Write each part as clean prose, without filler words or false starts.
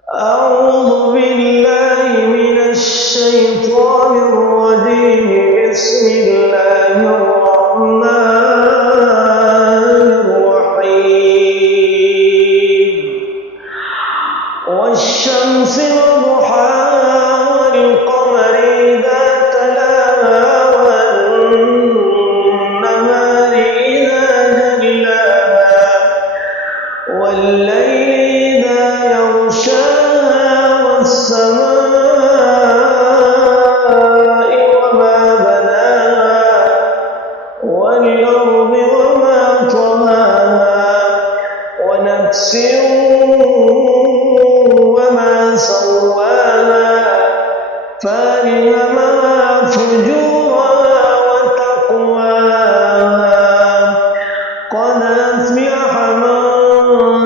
أعوذ بالله من الشيطان الرجيم. بسم الله الرحمن الرحيم. والشمس وضحاها والقمر إذا تلاها والنهار إذا جلاها والليل إذا يغشاها والسماء وما بناها والأرض وما طحاها ونفس وما سواها فألهمها فجورها وتقواها قد أفلح من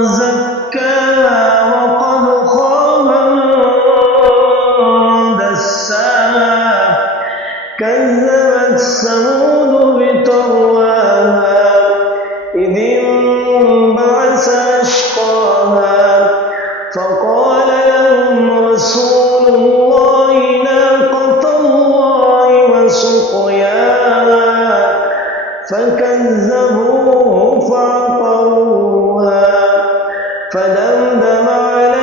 زكاها وقد خاب من دساها كذبت ثمود بطغواها إذ انبعث أشقاها فقال لهم رسول الله ناقة الله وسقياها فكذبوه فعقروها فدمدم عليهم